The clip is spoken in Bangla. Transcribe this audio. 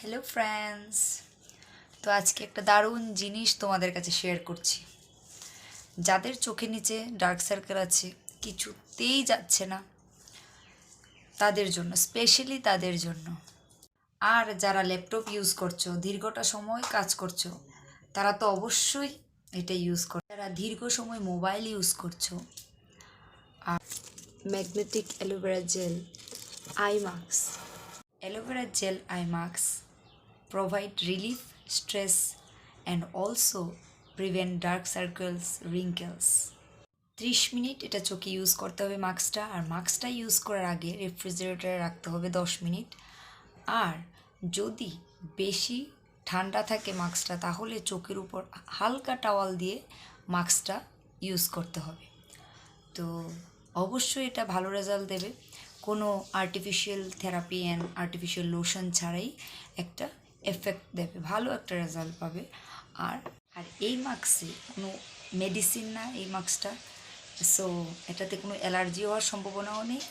হ্যালো ফ্রেন্ডস, তো আজকে একটা দারুণ জিনিস তোমাদের কাছে শেয়ার করছি। যাদের চোখের নিচে ডার্ক সার্কেল আছে, কিছুতেই যাচ্ছে না, তাদের জন্য, স্পেশালি তাদের জন্য। আর যারা ল্যাপটপ ইউজ করছো, দীর্ঘটা সময় কাজ করছো, তারা তো অবশ্যই এটা ইউজ করো। যারা দীর্ঘ সময় মোবাইল ইউজ করছো, আর magnetic aloe vera gel eye mask, aloe vera gel eye mask provide relief, stress, and also prevent dark circles, wrinkles. 30 minute এটা চোখে ইউজ করতে হবে মাস্কটা, আর মাস্কটা ইউজ করার আগে রেফ্রিজারেটরে রাখতে হবে 10 মিনিট। আর যদি বেশি ঠান্ডা থাকে মাস্কটা, তাহলে চোখের উপর হালকা টাওয়াল দিয়ে মাস্কটা ইউজ করতে হবে। তো অবশ্যই এটা ভালো রেজাল্ট দেবে, কোনো artificial therapy and artificial lotion ছাড়াই একটা এফেক্ট দেবে, ভালো একটা রেজাল্ট পাবে। আর আর এই মাস্কে কোনো মেডিসিন না এই মাস্কটা, সো এটাতে কোনো অ্যালার্জি হওয়ার সম্ভাবনাও নেই।